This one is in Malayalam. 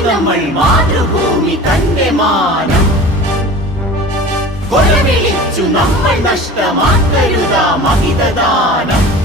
നമ്മൾ മാതൃഭൂമി തന്റെ മാനം. കൊലവിളിച്ചു നമ്മൾ നഷ്ടമാക്കരുതാ മഹിതദാനം.